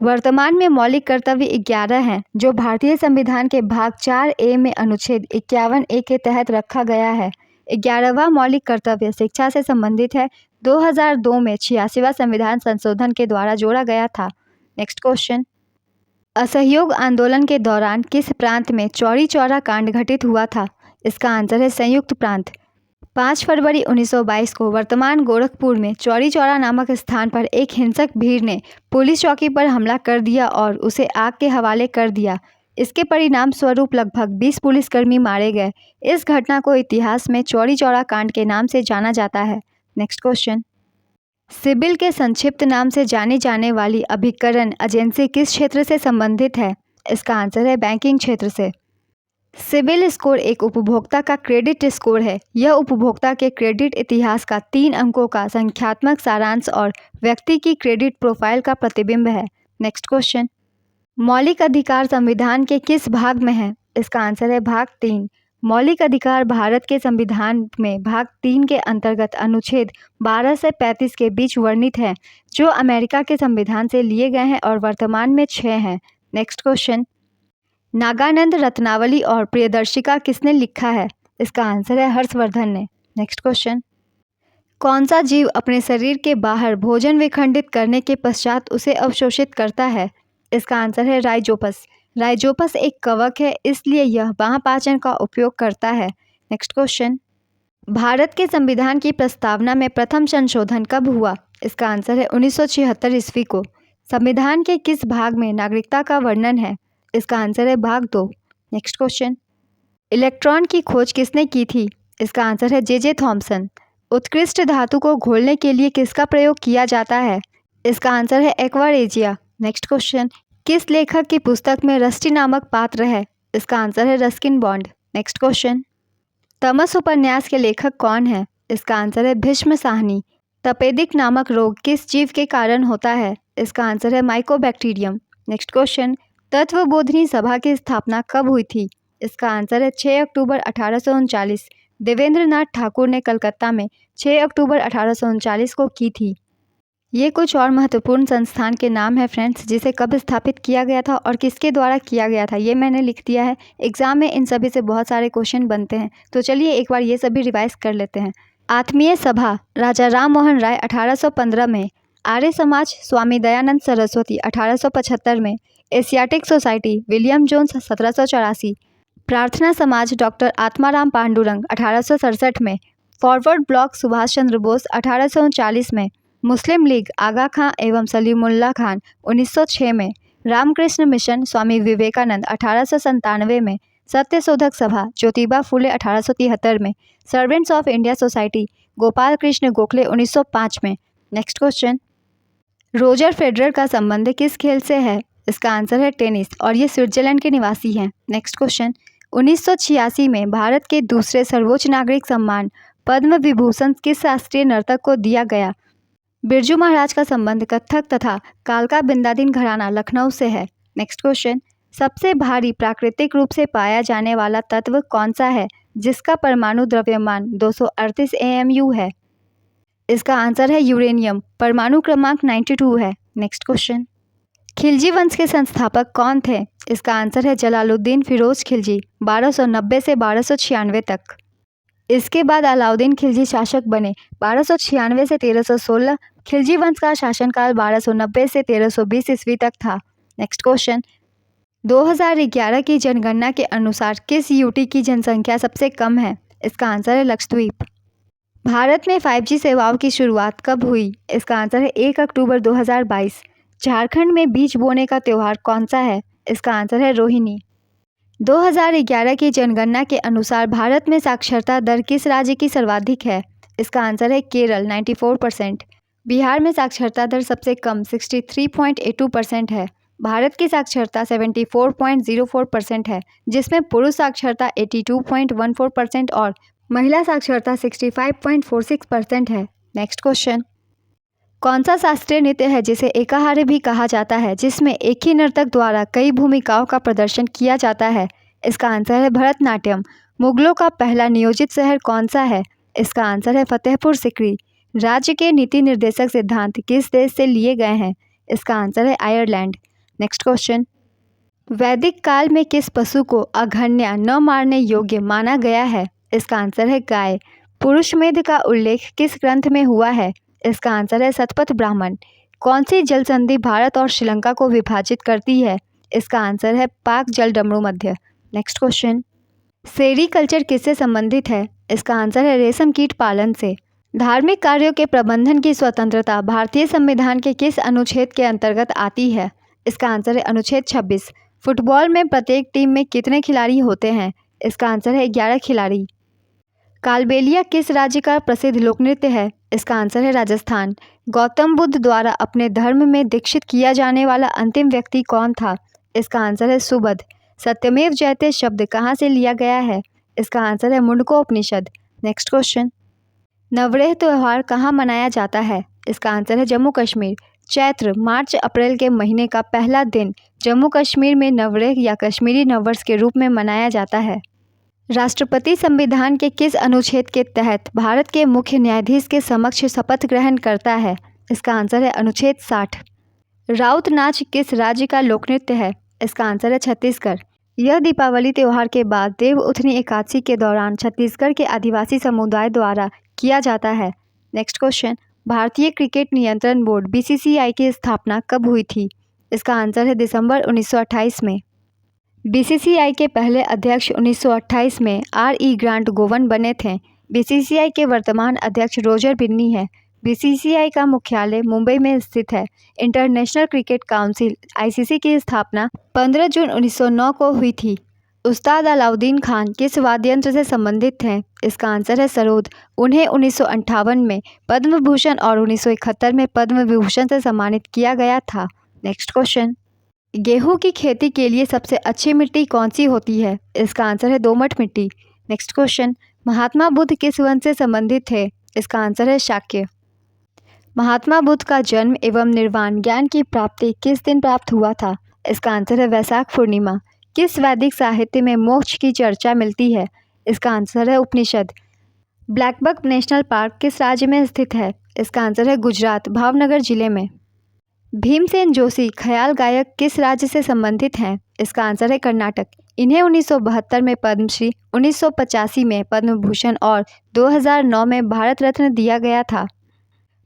वर्तमान में मौलिक कर्तव्य 11 हैं, जो भारतीय संविधान के भाग 4(a) में अनुच्छेद 51(a) के तहत रखा गया है। 11वां मौलिक कर्तव्य शिक्षा से संबंधित है। 2002 में 86वां संविधान संशोधन के द्वारा जोड़ा गया था। नेक्स्ट क्वेश्चन, असहयोग आंदोलन के दौरान किस प्रांत में चौरी चौरा कांड घटित हुआ था? इसका आंसर है संयुक्त प्रांत। 5 फरवरी 1922 को वर्तमान गोरखपुर में चौरी चौरा नामक स्थान पर एक हिंसक भीड़ ने पुलिस चौकी पर हमला कर दिया और उसे आग के हवाले कर दिया। इसके परिणाम स्वरूप लगभग 20 पुलिसकर्मी मारे गए। इस घटना को इतिहास में चौरी चौरा कांड के नाम से जाना जाता है। नेक्स्ट क्वेश्चन, सिबिल के संक्षिप्त नाम से जानी जाने वाली अभिकरण एजेंसी किस क्षेत्र से संबंधित है? इसका आंसर है बैंकिंग क्षेत्र से। सिबिल स्कोर एक उपभोक्ता का क्रेडिट स्कोर है। यह उपभोक्ता के क्रेडिट इतिहास का 3 अंकों का संख्यात्मक सारांश और व्यक्ति की क्रेडिट प्रोफाइल का प्रतिबिंब है। नेक्स्ट क्वेश्चन, मौलिक अधिकार संविधान के किस भाग में है? इसका आंसर है भाग 3। मौलिक अधिकार भारत के संविधान में भाग 3 के अंतर्गत अनुच्छेद 12 से 35 के बीच वर्णित हैं, जो अमेरिका के संविधान से लिए गए हैं और वर्तमान में 6 हैं। नेक्स्ट क्वेश्चन, नागानंद रत्नावली और प्रियदर्शिका किसने लिखा है? इसका आंसर है हर्षवर्धन ने। नेक्स्ट क्वेश्चन, कौन सा जीव अपने शरीर के बाहर भोजन विखंडित करने के पश्चात उसे अवशोषित करता है? इसका आंसर है राइजोपस। राइजोपस एक कवक है, इसलिए यह बाह्यपाचन का उपयोग करता है। नेक्स्ट क्वेश्चन, भारत के संविधान की प्रस्तावना में प्रथम संशोधन कब हुआ? इसका आंसर है 1976 ईस्वी को। संविधान के किस भाग में नागरिकता का वर्णन है? इसका आंसर है भाग 2। नेक्स्ट क्वेश्चन, इलेक्ट्रॉन की खोज किसने की थी? इसका आंसर है जे थॉमसन। उत्कृष्ट धातु को घोलने के लिए किसका प्रयोग किया जाता है? इसका आंसर है एक्वा रेजिया। नेक्स्ट क्वेश्चन, किस लेखक की पुस्तक में रस्टी नामक पात्र है? इसका आंसर है रस्किन बॉन्ड। नेक्स्ट क्वेश्चन, तमस उपन्यास के लेखक कौन है? इसका आंसर है भीष्म साहनी। तपेदिक नामक रोग किस जीव के कारण होता है? इसका आंसर है माइकोबैक्टीरियम। नेक्स्ट क्वेश्चन, तत्वबोधिनी सभा की स्थापना कब हुई थी? इसका आंसर है 6 अक्टूबर 1839। देवेंद्रनाथ ठाकुर ने कलकत्ता में 6 अक्टूबर 1839 को की थी। ये कुछ और महत्वपूर्ण संस्थान के नाम है फ्रेंड्स, जिसे कब स्थापित किया गया था और किसके द्वारा किया गया था, ये मैंने लिख दिया है। एग्जाम में इन सभी से बहुत सारे क्वेश्चन बनते हैं, तो चलिए एक बार ये सभी रिवाइज कर लेते हैं। आत्मीय सभा राजा राम मोहन राय 1815 में, आर्य समाज स्वामी दयानंद सरस्वती 1875 में, एशियाटिक सोसाइटी विलियम जोन्स 1784, प्रार्थना समाज डॉक्टर आत्माराम पांडुरंग 1867 में, फॉरवर्ड ब्लॉक सुभाष चंद्र बोस 1839 में, मुस्लिम लीग आगा खां एवं सलीमुल्लाह खान 1906 में, रामकृष्ण मिशन स्वामी विवेकानंद 1897 में, सत्यशोधक सभा ज्योतिबा फुले 1873 में, servants of India society Gopal Krishna Gokhale 1905 में। नेक्स्ट क्वेश्चन, रोजर फेडरर का संबंध किस खेल से है? इसका आंसर है टेनिस, और ये स्विट्जरलैंड के निवासी हैं। नेक्स्ट क्वेश्चन, 1986 में भारत के दूसरे सर्वोच्च नागरिक सम्मान पद्म विभूषण किस शास्त्रीय नर्तक को दिया गया? बिरजू महाराज का संबंध कथक तथा कालका बिंदादीन घराना लखनऊ से है। नेक्स्ट क्वेश्चन, सबसे भारी प्राकृतिक रूप से पाया जाने वाला तत्व कौन सा है जिसका परमाणु द्रव्यमान 238 AMU है? इसका आंसर है यूरेनियम, परमाणु क्रमांक 92 है। नेक्स्ट क्वेश्चन, खिलजी वंश के संस्थापक कौन थे? इसका आंसर है जलालुद्दीन फिरोज खिलजी, 1290 से 1296 तक। इसके बाद अलाउद्दीन खिलजी शासक बने, 1296 से 1316। खिलजी वंश का शासनकाल 1290 से 1320 ईस्वी तक था। नेक्स्ट क्वेश्चन, 2011 की जनगणना के अनुसार किस यूटी की जनसंख्या सबसे कम है? इसका आंसर है लक्षद्वीप। भारत में 5G सेवाओं की शुरुआत कब हुई? इसका आंसर है 1 अक्टूबर 2022। झारखंड में बीज बोने का त्यौहार कौन सा है? इसका आंसर है रोहिणी। 2011 की जनगणना के अनुसार भारत में साक्षरता दर किस राज्य की सर्वाधिक है? इसका आंसर है केरल, 94%। बिहार में साक्षरता दर सबसे कम 63.82% है। भारत की साक्षरता 74.04% है, जिसमें पुरुष साक्षरता 82.14% और महिला साक्षरता 65.46% है। नेक्स्ट क्वेश्चन, कौन सा शास्त्रीय नृत्य है जिसे एकाहारे भी कहा जाता है, जिसमें एक ही नर्तक द्वारा कई भूमिकाओं का प्रदर्शन किया जाता है? इसका आंसर है भरतनाट्यम। मुगलों का पहला नियोजित शहर कौन सा है? इसका आंसर है फतेहपुर सिकरी। राज्य के नीति निर्देशक सिद्धांत किस देश से लिए गए हैं? इसका आंसर है आयरलैंड। नेक्स्ट क्वेश्चन, वैदिक काल में किस पशु को अघन्या न मारने योग्य माना गया है? इसका आंसर है गाय। पुरुष मेध का उल्लेख किस ग्रंथ में हुआ है? इसका आंसर है शतपथ ब्राह्मण। कौन सी जल संधि भारत और श्रीलंका को विभाजित करती है? इसका आंसर है पाक जल डमरू मध्य। नेक्स्ट क्वेश्चन, सेरीकल्चर किससे संबंधित है? इसका आंसर है रेशम कीट पालन से। धार्मिक कार्यों के प्रबंधन की स्वतंत्रता भारतीय संविधान के किस अनुच्छेद के अंतर्गत आती है? इसका आंसर है अनुच्छेद 26। फुटबॉल में प्रत्येक टीम में कितने खिलाड़ी होते हैं? इसका आंसर है 11 खिलाड़ी। कालबेलिया किस राज्य का प्रसिद्ध लोक नृत्य है? इसका आंसर है राजस्थान। गौतम बुद्ध द्वारा अपने धर्म में दीक्षित किया जाने वाला अंतिम व्यक्ति कौन था? इसका आंसर है सुबध। सत्यमेव जयते शब्द कहाँ से लिया गया है? इसका आंसर है मुंडकोपनिषद। नेक्स्ट क्वेश्चन, नवरेह त्यौहार कहाँ मनाया जाता है? इसका आंसर है जम्मू कश्मीर। चैत्र मार्च अप्रैल के महीने का पहला दिन जम्मू कश्मीर में नवरेह या कश्मीरी नववर्ष के रूप में मनाया जाता है। राष्ट्रपति संविधान के किस अनुच्छेद के तहत भारत के मुख्य न्यायाधीश के समक्ष शपथ ग्रहण करता है? इसका आंसर है अनुच्छेद 60। राउत नाच किस राज्य का लोकनृत्य है? इसका आंसर है छत्तीसगढ़। यह दीपावली त्यौहार के बाद देव उठनी एकादशी के दौरान छत्तीसगढ़ के आदिवासी समुदाय द्वारा किया जाता है। नेक्स्ट क्वेश्चन, भारतीय क्रिकेट नियंत्रण बोर्ड बीसीसीआई की स्थापना कब हुई थी? इसका आंसर है दिसंबर 1928 में। बीसीसीआई के पहले अध्यक्ष 1928 में आर.ई. ग्रांट गोवन बने थे। बीसीसीआई के वर्तमान अध्यक्ष रोजर बिन्नी है। बीसीसीआई का मुख्यालय मुंबई में स्थित है। इंटरनेशनल क्रिकेट काउंसिल आईसीसी की स्थापना 15 जून 1909 को हुई थी। उस्ताद अलाउद्दीन खान किस वाद्य यंत्र से संबंधित हैं? इसका आंसर है सरोद। उन्हें 1958 में पद्म भूषण और 1971 में पद्म विभूषण से सम्मानित किया गया था। नेक्स्ट क्वेश्चन, गेहूं की खेती के लिए सबसे अच्छी मिट्टी कौन सी होती है? इसका आंसर है दोमट मिट्टी। नेक्स्ट क्वेश्चन, महात्मा बुद्ध किस वंश से संबंधित थे? इसका आंसर है शाक्य। महात्मा बुद्ध का जन्म एवं निर्वाण ज्ञान की प्राप्ति किस दिन प्राप्त हुआ था? इसका आंसर है वैशाख पूर्णिमा। किस वैदिक साहित्य में मोक्ष की चर्चा मिलती है? इसका आंसर है उपनिषद। ब्लैकबक नेशनल पार्क किस राज्य में स्थित है? इसका आंसर है गुजरात, भावनगर जिले में। भीमसेन जोशी ख्याल गायक किस राज्य से संबंधित हैं? इसका आंसर है कर्नाटक। इन्हें 1972 में पद्मश्री, 1985 में पद्म भूषण और 2009 में भारत रत्न दिया गया था।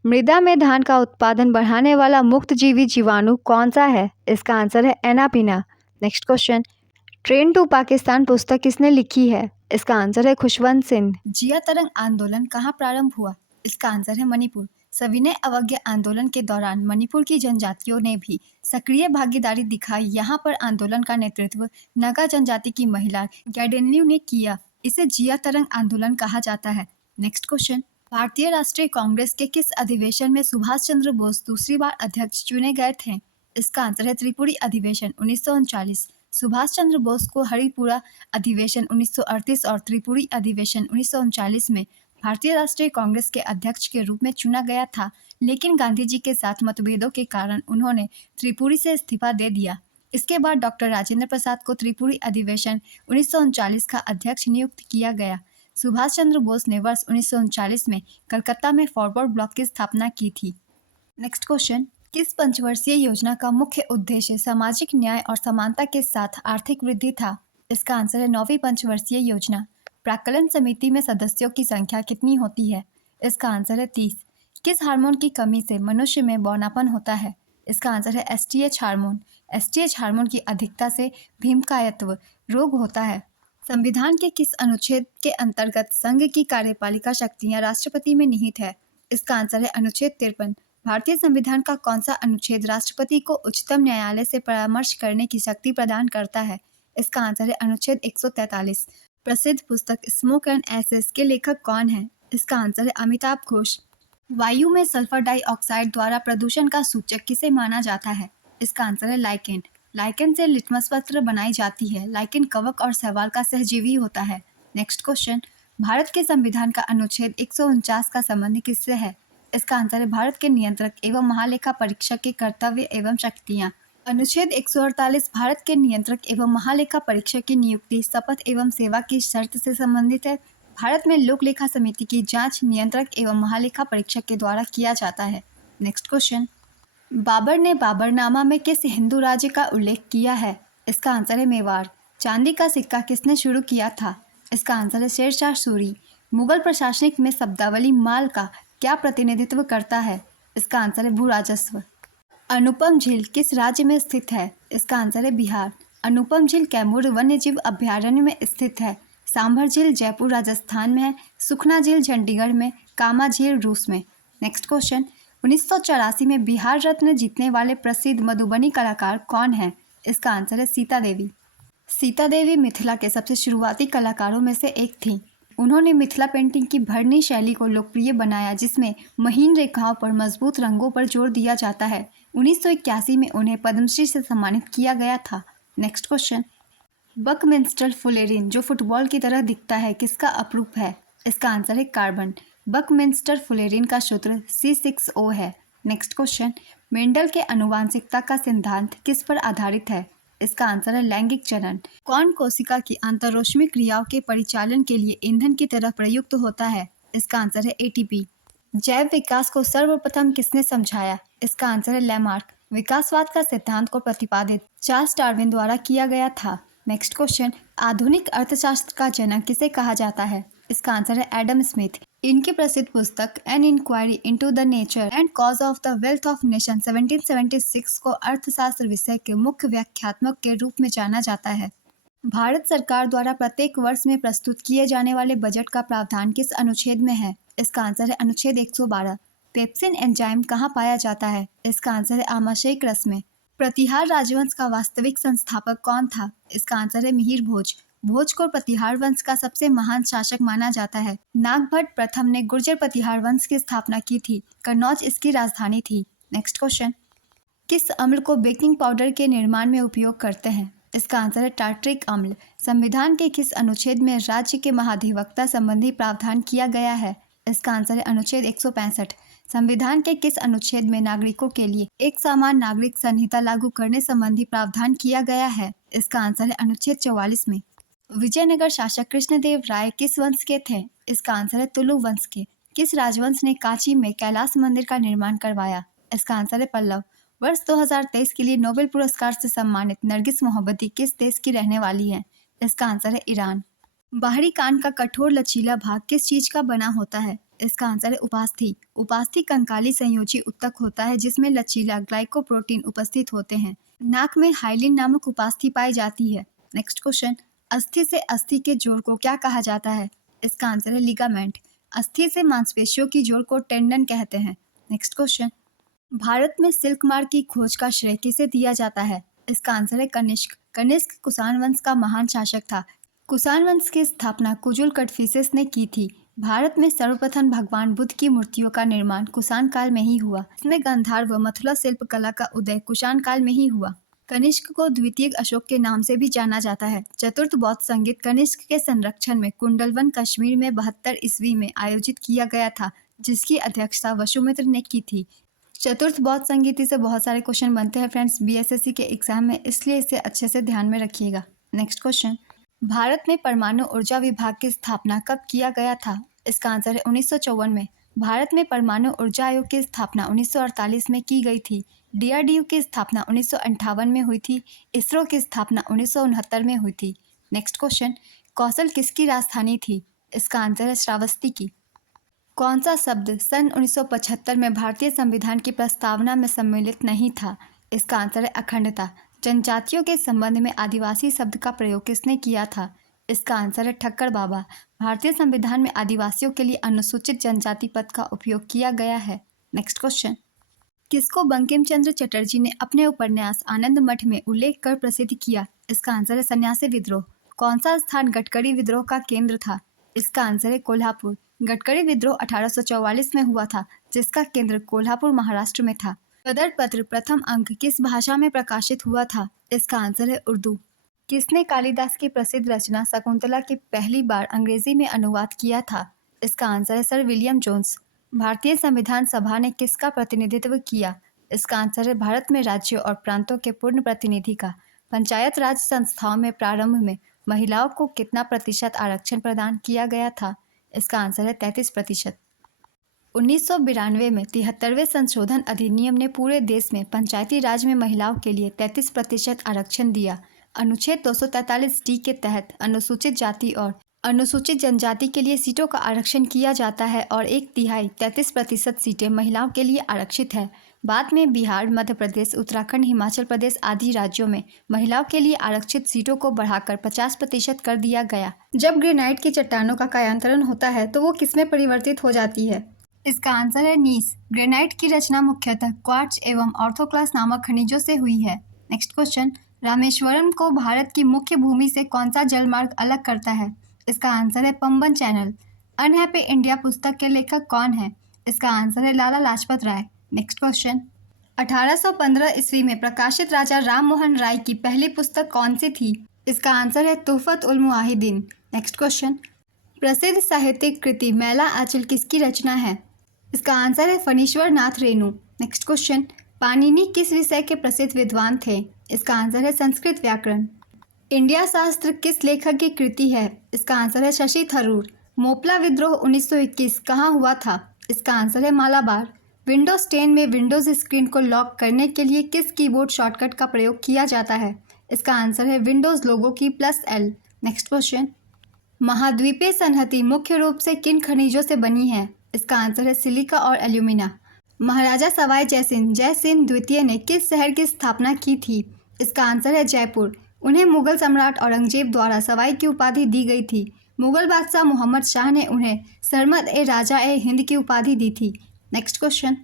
मृदा में धान का उत्पादन बढ़ाने वाला मुक्तजीवी जीवाणु कौन सा है? इसका आंसर है एनापिना। Next question, Train to Pakistan पुस्तक किसने लिखी है? इसका आंसर है खुशवंत सिंह। जिया तरंग आंदोलन कहाँ प्रारंभ हुआ? इसका आंसर है मणिपुर। सविनय अवज्ञा आंदोलन के दौरान मणिपुर की जनजातियों ने भी सक्रिय भागीदारी दिखाई। यहाँ पर आंदोलन का नेतृत्व नागा जनजाति की महिला गैडेनलियू ने किया। इसे जिया तरंग आंदोलन कहा जाता है। नेक्स्ट क्वेश्चन, भारतीय राष्ट्रीय कांग्रेस के किस अधिवेशन में सुभाष चंद्र बोस दूसरी बार अध्यक्ष चुने गए थे? इसका आंसर है त्रिपुरी अधिवेशन 1939। सुभाष चंद्र बोस को हरिपुरा अधिवेशन 1938 और त्रिपुरी अधिवेशन 1939 में भारतीय राष्ट्रीय कांग्रेस के अध्यक्ष के रूप में चुना गया था, लेकिन गांधी जी के साथ मतभेदों के कारण उन्होंने त्रिपुरी से इस्तीफा दे दिया। इसके बाद डॉक्टर राजेंद्र प्रसाद को त्रिपुरी अधिवेशन 1939 का अध्यक्ष नियुक्त किया गया। सुभाष चंद्र बोस ने वर्ष 1939 में कलकत्ता में फॉरवर्ड ब्लॉक की स्थापना की थी। नेक्स्ट क्वेश्चन, किस पंचवर्षीय योजना का मुख्य उद्देश्य सामाजिक न्याय और समानता के साथ आर्थिक वृद्धि था? इसका आंसर है 9वीं पंचवर्षीय योजना। प्राक्कलन समिति में सदस्यों की संख्या कितनी होती है? इसका आंसर है 30। किस हार्मोन की कमी से मनुष्य में बौनापन होता है? इसका आंसर है एसटीएच हार्मोन। एसटीएच हार्मोन की अधिकता से भीमकायत्व रोग होता है। संविधान के किस अनुच्छेद के अंतर्गत संघ की कार्यपालिका शक्तियां राष्ट्रपति में निहित है? इसका आंसर है अनुच्छेद 53। भारतीय संविधान का कौन सा अनुच्छेद राष्ट्रपति को उच्चतम न्यायालय से परामर्श करने की शक्ति प्रदान करता है? इसका आंसर है अनुच्छेद 143। प्रसिद्ध पुस्तक स्मोक एंड एसेस के लेखक कौन है? इसका आंसर है अमिताभ घोष। वायु में सल्फर डाइऑक्साइड द्वारा प्रदूषण का सूचक किसे माना जाता है? इसका आंसर है लाइकेन। लाइकेन से लिटमस पत्र बनाई जाती है। लाइकेन कवक और शैवाल का सहजीवी होता है। नेक्स्ट क्वेश्चन, भारत के संविधान का अनुच्छेद 149 का संबंध किससे है? इसका आंसर है भारत के नियंत्रक एवं महालेखा परीक्षक के कर्तव्य एवं शक्तियाँ। अनुच्छेद 148 भारत के नियंत्रक एवं महालेखा परीक्षक की नियुक्ति, शपथ एवं सेवा की शर्त से संबंधित है। भारत में लोक लेखा समिति की जांच नियंत्रक एवं महालेखा परीक्षक के द्वारा किया जाता है। नेक्स्ट क्वेश्चन, बाबर ने बाबरनामा में किस हिंदू राज्य का उल्लेख किया है? इसका आंसर है मेवाड़। चांदी का सिक्का किसने शुरू किया था? इसका आंसर है शेरशाह सूरी। मुगल प्रशासनिक में शब्दावली माल का क्या प्रतिनिधित्व करता है? इसका आंसर है भू राजस्व। अनुपम झील किस राज्य में स्थित है? इसका आंसर है बिहार। अनुपम झील कैमूर वन्यजीव अभ्यारण्य में स्थित है। सांभर झील जयपुर राजस्थान में है। सुखना झील चंडीगढ़ में। कामा झील रूस में। नेक्स्ट क्वेश्चन, 1984 में बिहार रत्न जीतने वाले प्रसिद्ध मधुबनी कलाकार कौन है? इसका आंसर है सीता देवी। सीता देवी मिथिला के सबसे शुरुआती कलाकारों में से एक थीं। उन्होंने मिथिला पेंटिंग की भरनी शैली को लोकप्रिय बनाया, जिसमें महीन रेखाओं पर मजबूत रंगों पर जोर दिया जाता है। 1981 में उन्हें पद्मश्री से सम्मानित किया गया था। नेक्स्ट क्वेश्चन, बकमिंस्टर फुलेरिन जो फुटबॉल की तरह दिखता है किसका अपरूप है? इसका आंसर है कार्बन। बकमिंस्टर फुलेरिन का सूत्र C6O है। नेक्स्ट क्वेश्चन, मेंडल के आनुवंशिकता का सिद्धांत किस पर आधारित है? इसका आंसर है लैंगिक जनन। कौन कोशिका की अंतररश्मि क्रियाओं के परिचालन के लिए ईंधन की तरह प्रयुक्त होता है? इसका आंसर है ATP। जैव विकास को सर्वप्रथम किसने समझाया? इसका आंसर है लैमार्क। विकासवाद का सिद्धांत को प्रतिपादित चार्ल्स डार्विन द्वारा किया गया था। नेक्स्ट क्वेश्चन, आधुनिक अर्थशास्त्र का जनक किसे कहा जाता है? इसका आंसर है एडम स्मिथ। इनकी प्रसिद्ध पुस्तक an inquiry into the nature and cause of the wealth of nation 1776 को अर्थशास्त्र विषय के मुख्य व्याख्यात्मक के रूप में जाना जाता है। भारत सरकार द्वारा प्रत्येक वर्ष में प्रस्तुत किए जाने वाले बजट का प्रावधान किस अनुच्छेद में है? इसका आंसर है अनुच्छेद 112। पेप्सिन एंजाइम कहाँ पाया जाता है? इसका आंसर है आमाशयिक रस में। प्रतिहार राजवंश का वास्तविक संस्थापक कौन था? इसका आंसर है मिहिर भोज। भोज को प्रतिहार वंश का सबसे महान शासक माना जाता है। नागभट्ट प्रथम ने गुर्जर प्रतिहार वंश की स्थापना की थी। कन्नौज इसकी राजधानी थी। नेक्स्ट क्वेश्चन, किस अम्ल को बेकिंग पाउडर के निर्माण में उपयोग करते हैं? इसका आंसर है टार्ट्रिक अम्ल। संविधान के किस अनुच्छेद में राज्य के महाधिवक्ता संबंधी प्रावधान किया गया है? इसका आंसर है अनुच्छेद 165। संविधान के किस अनुच्छेद में नागरिकों के लिए एक समान नागरिक संहिता लागू करने संबंधी प्रावधान किया गया है? इसका आंसर है अनुच्छेद 44 में। विजयनगर शासक कृष्णदेव राय किस वंश के थे? इसका आंसर है तुलु वंश के। किस राजवंश ने कांची में कैलाश मंदिर का निर्माण करवाया? इसका आंसर है पल्लव। वर्ष 2023 के लिए नोबेल पुरस्कार से सम्मानित नरगिस मोहब्बती किस देश की रहने वाली है? इसका आंसर है ईरान। बाहरी कान का कठोर लचीला भाग किस चीज का बना होता है? इसका आंसर है उपास्थि। उपास्थि कंकाली संयोजी उत्तक होता है जिसमें लचीला ग्लाइकोप्रोटीन उपस्थित होते हैं। नाक में हाइलिन नामक उपास्थि पाई जाती है। नेक्स्ट क्वेश्चन, अस्थि से अस्थि के जोड़ को क्या कहा जाता है? इसका आंसर है लिगामेंट। अस्थि से मांसपेशियों की जोड़ को टेंडन कहते हैं। नेक्स्ट क्वेश्चन, भारत में सिल्क मार्ग की खोज का श्रेय किसे दिया जाता है? इसका आंसर है कनिष्क। कनिष्क कुषाण वंश का महान शासक था। कुषाण वंश की स्थापना कुजुल कटफिसेस ने की थी। भारत में सर्वप्रथम भगवान बुद्ध की मूर्तियों का निर्माण कुषाण काल में ही हुआ। इसमें गांधार व मथुरा शिल्प कला का उदय कुषाण काल में ही हुआ। कनिष्क को द्वितीय अशोक के नाम से भी जाना जाता है। चतुर्थ बौद्ध संगीत कनिष्क के संरक्षण में कुंडलवन कश्मीर में 72 ईस्वी में आयोजित किया गया था, जिसकी अध्यक्षता वसुमित्र ने की थी। चतुर्थ बौद्ध संगीति से बहुत सारे क्वेश्चन बनते हैं फ्रेंड्स BSSC के एग्जाम में, इसलिए इसे अच्छे से ध्यान में रखिएगा। नेक्स्ट क्वेश्चन, भारत में परमाणु ऊर्जा विभाग की स्थापना कब किया गया था? इसका आंसर है 1954 में। भारत में परमाणु ऊर्जा आयोग की स्थापना 1948 में की गई थी। DRDO की स्थापना 1958 में हुई थी। इसरो की स्थापना 1969 में हुई थी। नेक्स्ट क्वेश्चन, कौशल किसकी राजधानी थी? इसका आंसर है श्रावस्ती की। कौन सा शब्द सन 1975 में भारतीय संविधान की प्रस्तावना में सम्मिलित नहीं था? इसका आंसर है अखंडता। जनजातियों के संबंध में आदिवासी शब्द का प्रयोग किसने किया था? इसका आंसर है ठक्कर बाबा। भारतीय संविधान में आदिवासियों के लिए अनुसूचित जनजाति पद का उपयोग किया गया है। नेक्स्ट क्वेश्चन, किसको बंकिम चंद्र चटर्जी ने अपने उपन्यास आनंद मठ में उल्लेख कर प्रसिद्ध किया? इसका आंसर है सन्यासी विद्रोह। कौन सा स्थान गडकरी विद्रोह का केंद्र था? इसका आंसर है कोल्हापुर। गडकरी विद्रोह 1844 में हुआ था, जिसका केंद्र कोल्हापुर महाराष्ट्र में था। सदर पत्र प्रथम अंक किस भाषा में प्रकाशित हुआ था? इसका आंसर है उर्दू। किसने कालिदास की प्रसिद्ध रचना शकुंतला की पहली बार अंग्रेजी में अनुवाद किया था? इसका आंसर है सर विलियम जोन्स। भारतीय संविधान सभा ने किसका प्रतिनिधित्व किया? इसका आंसर है भारत में राज्यों और प्रांतों के पूर्ण प्रतिनिधि का। पंचायत राज संस्थाओं में प्रारंभ में महिलाओं को कितना प्रतिशत आरक्षण प्रदान किया गया था? इसका आंसर है 33%। 1992 में 73वें संशोधन अधिनियम ने पूरे देश में पंचायती राज में महिलाओं के लिए 33% आरक्षण दिया। अनुच्छेद 243D के तहत अनुसूचित जाति और अनुसूचित जनजाति के लिए सीटों का आरक्षण किया जाता है और 1/3 33% सीटें महिलाओं के लिए आरक्षित है। बाद में बिहार, मध्य प्रदेश, उत्तराखंड, हिमाचल प्रदेश आदि राज्यों में महिलाओं के लिए आरक्षित सीटों को बढ़ाकर 50% कर दिया गया। जब ग्रेनाइट की चट्टानों का कायांतरण होता है तो वो किसमें परिवर्तित हो जाती है? इसका आंसर है नीस। ग्रेनाइट की रचना मुख्यतः क्वार्ट्ज एवं ऑर्थोक्लास नामक खनिजों से हुई है। नेक्स्ट क्वेश्चन, रामेश्वरम को भारत की मुख्य भूमि से कौन सा जलमार्ग अलग करता है? इसका आंसर है पंबन चैनल। अनहैप्पी इंडिया पुस्तक के लेखक कौन है? इसका आंसर है लाला लाजपत राय। नेक्स्ट क्वेश्चन, 1815 ईस्वी में प्रकाशित राजा राम मोहन राय की पहली पुस्तक कौन सी थी? इसका आंसर है तुहफत उल मुआहिदीन। नेक्स्ट क्वेश्चन, प्रसिद्ध साहित्यिक कृति मैला आंचल किसकी रचना है? इसका आंसर है फणीश्वर नाथ रेणु। नेक्स्ट क्वेश्चन, पाणिनि किस विषय के प्रसिद्ध विद्वान थे? इसका आंसर है संस्कृत व्याकरण। इंडिया शास्त्र किस लेखक की कृति है? इसका आंसर है शशि थरूर। मोपला विद्रोह 1921 कहाँ हुआ था? इसका आंसर है मालाबार। विंडोज 10 में विंडोज स्क्रीन को लॉक करने के लिए किस कीबोर्ड शॉर्टकट का प्रयोग किया जाता है? इसका आंसर है विंडोज लोगो की +L। नेक्स्ट क्वेश्चन, महाद्वीपीय संहति मुख्य रूप से किन खनिजों से बनी है? इसका आंसर है सिलिका और एल्यूमिना। महाराजा सवाई जयसिंह द्वितीय ने किस शहर की स्थापना की थी? इसका आंसर है जयपुर। उन्हें मुगल सम्राट औरंगजेब द्वारा सवाई की उपाधि दी गई थी। मुगल बादशाह मोहम्मद शाह ने उन्हें सरमद ए राजा ए हिंद की उपाधि दी थी। नेक्स्ट क्वेश्चन,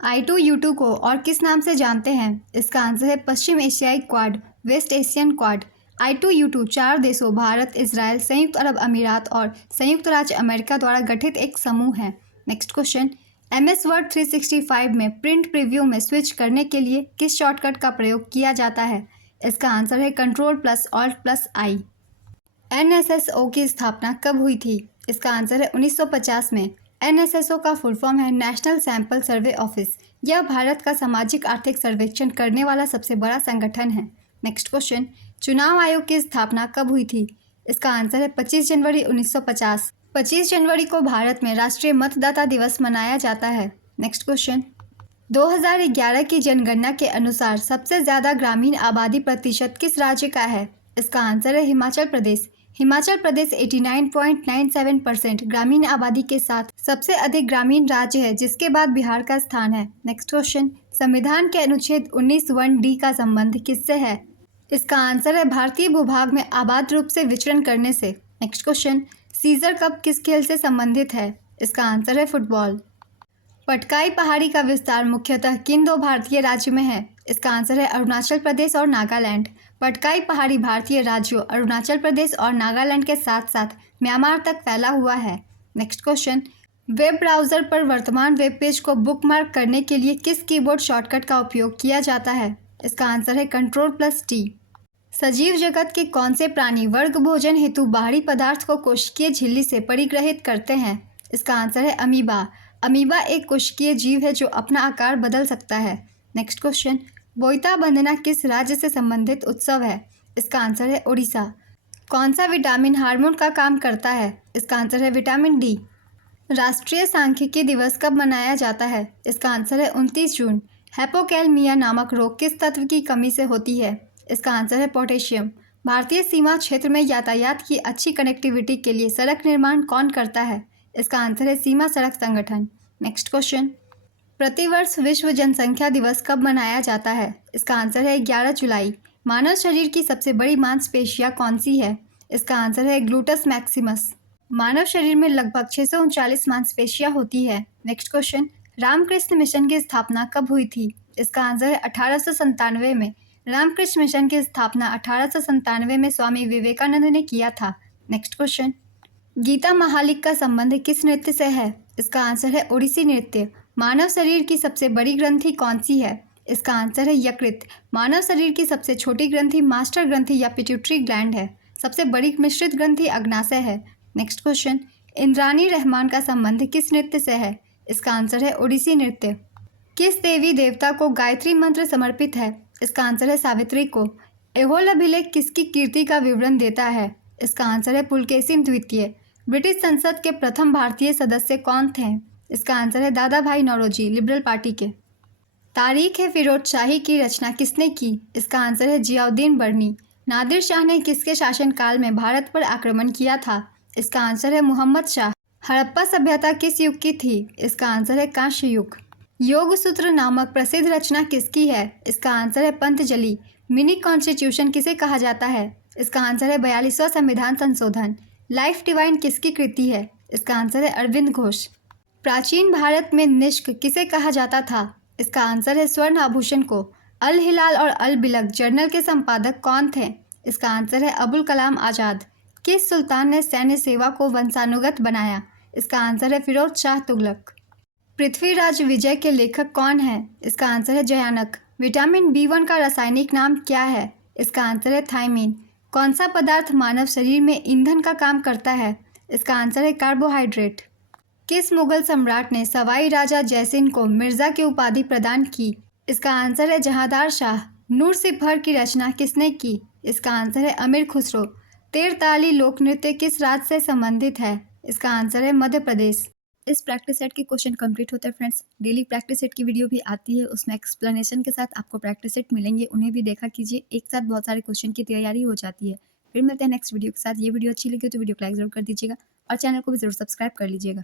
I2U2 को और किस नाम से जानते हैं? इसका आंसर है पश्चिम एशियाई quad, waste Asian quad. I2U2 4 देशों भारत, इजराइल, संयुक्त अरब अमीरात और संयुक्त राज्य अमेरिका द्वारा गठित एक समूह है। नेक्स्ट क्वेश्चन, MS Word 365 में प्रिंट प्रीव्यू में स्विच करने के लिए किस शॉर्टकट का प्रयोग किया जाता है? इसका आंसर है Ctrl+Alt+I। NSSO की स्थापना कब हुई थी? इसका आंसर है 1950 में। NSSO का फुल फॉर्म है नेशनल सैंपल सर्वे ऑफिस। यह भारत का सामाजिक आर्थिक सर्वेक्षण करने वाला सबसे बड़ा संगठन है। नेक्स्ट क्वेश्चन, चुनाव आयोग की स्थापना कब हुई थी? इसका आंसर है 25 जनवरी 1950। 25 जनवरी को भारत में राष्ट्रीय मतदाता दिवस मनाया जाता है। नेक्स्ट क्वेश्चन, 2011 की जनगणना के अनुसार सबसे ज़्यादा ग्रामीण आबादी प्रतिशत किस राज्य का है? इसका आंसर है हिमाचल प्रदेश। हिमाचल प्रदेश 89.97% ग्रामीण आबादी के साथ सबसे अधिक ग्रामीण राज्य है, जिसके बाद बिहार का स्थान है। नेक्स्ट क्वेश्चन, संविधान के अनुच्छेद 19(1)(d) का संबंध किससे है? इसका आंसर है भारतीय भूभाग में आबाद रूप से विचरण करने से। नेक्स्ट क्वेश्चन, सीजर कप किस खेल से संबंधित है? इसका आंसर है फुटबॉल। पटकाई पहाड़ी का विस्तार मुख्यतः किन दो भारतीय राज्यों में है? इसका आंसर है अरुणाचल प्रदेश और नागालैंड। पटकाई पहाड़ी भारतीय राज्यों अरुणाचल प्रदेश और नागालैंड के साथ साथ म्यांमार तक फैला हुआ है। नेक्स्ट क्वेश्चन, वेब ब्राउज़र पर वर्तमान वेब पेज को बुकमार्क करने के लिए किस कीबोर्ड शॉर्टकट का उपयोग किया जाता है? इसका आंसर है Ctrl+T। सजीव जगत के कौन से प्राणी वर्ग भोजन हेतु बाहरी पदार्थ को कोशिकीय झिल्ली से परिग्रहित करते हैं? इसका आंसर है अमीबा। अमीबा एक कोशिकीय जीव है जो अपना आकार बदल सकता है। नेक्स्ट क्वेश्चन, बोईता बंदना किस राज्य से संबंधित उत्सव है? इसका आंसर है उड़ीसा। कौन सा विटामिन हार्मोन का काम करता है? इसका आंसर है विटामिन डी। राष्ट्रीय सांख्यिकी दिवस कब मनाया जाता है? इसका आंसर है 29 जून। हैपोकैलमिया नामक रोग किस तत्व की कमी से होती है? इसका आंसर है पोटेशियम। भारतीय सीमा क्षेत्र में यातायात की अच्छी कनेक्टिविटी के लिए सड़क निर्माण कौन करता है? इसका आंसर है सीमा सड़क संगठन। नेक्स्ट क्वेश्चन, प्रतिवर्ष विश्व जनसंख्या दिवस कब मनाया जाता है? इसका आंसर है 11 जुलाई। मानव शरीर की सबसे बड़ी मांसपेशियां कौन सी है? इसका आंसर है ग्लूटस मैक्सिमस। मानव शरीर में लगभग 639 मांसपेशियां होती है। नेक्स्ट क्वेश्चन, रामकृष्ण मिशन की स्थापना कब हुई थी? इसका आंसर है 1897 में। रामकृष्ण मिशन की स्थापना 1897 में स्वामी विवेकानंद ने किया था। नेक्स्ट क्वेश्चन, गीता महालिक का संबंध किस नृत्य से है? इसका आंसर है ओडिसी नृत्य। मानव शरीर की सबसे बड़ी ग्रंथि कौन सी है? इसका आंसर है यकृत। मानव शरीर की सबसे छोटी ग्रंथि मास्टर ग्रंथि या पिट्यूटरी ग्लैंड है। सबसे बड़ी मिश्रित ग्रंथि अग्नाशय है। नेक्स्ट क्वेश्चन, इंद्रानी रहमान का संबंध किस नृत्य से है? इसका आंसर है ओडिसी नृत्य। किस देवी देवता को गायत्री मंत्र समर्पित है? इसका आंसर है सावित्री को। एहोल अभिलेख किसकी कीर्ति का विवरण देता है? इसका आंसर है पुलकेशिन द्वितीय। ब्रिटिश संसद के प्रथम भारतीय सदस्य कौन थे? इसका आंसर है दादा भाई नौरोजी, लिबरल पार्टी के। तारीख-ए-फिरोज शाही की रचना किसने की? इसका आंसर है जियाउद्दीन बर्नी। नादिर शाह ने किसके शासनकाल में भारत पर आक्रमण किया था? इसका आंसर है मुहम्मद शाह। हड़प्पा सभ्यता किस युग की थी? इसका आंसर है कांस्य युग। योग सूत्र नामक प्रसिद्ध रचना किसकी है? इसका आंसर है पंतजलि। मिनी कॉन्स्टिट्यूशन किसे कहा जाता है? इसका आंसर है 42वां संविधान संशोधन। लाइफ डिवाइन किसकी कृति है? इसका आंसर है अरविंद घोष। प्राचीन भारत में निष्क किसे कहा जाता था? इसका आंसर है स्वर्ण आभूषण को। अल हिलाल और अल बिलग जर्नल के संपादक कौन थे? इसका आंसर है अबुल कलाम आज़ाद। किस सुल्तान ने सैन्य सेवा को वंशानुगत बनाया? इसका आंसर है फिरोज शाह तुगलक। पृथ्वीराज विजय के लेखक कौन है? इसका आंसर है जयानक। विटामिन B1 का रासायनिक नाम क्या है? इसका आंसर है थायमीन। कौन सा पदार्थ मानव शरीर में ईंधन का काम करता है? इसका आंसर है कार्बोहाइड्रेट। किस मुगल सम्राट ने सवाई राजा जयसिंह को मिर्जा की उपाधि प्रदान की? इसका आंसर है जहांदार शाह। नूर सिपहर की रचना किसने की? इसका आंसर है अमीर खुसरो। तेरताली लोक नृत्य किस राज्य से संबंधित है? इसका आंसर है मध्य प्रदेश। इस प्रैक्टिस सेट के क्वेश्चन कंप्लीट होते हैं फ्रेंड्स। डेली प्रैक्टिस सेट की वीडियो भी आती है, उसमें एक्सप्लेनेशन के साथ आपको प्रैक्टिस सेट मिलेंगे, उन्हें भी देखा कीजिए। एक साथ बहुत सारे क्वेश्चन की तैयारी हो जाती है। फिर मिलते हैं नेक्स्ट वीडियो के साथ। ये वीडियो अच्छी लगी तो वीडियो को लाइक जरूर कर दीजिएगा और चैनल को भी जरूर सब्सक्राइब कर लीजिएगा।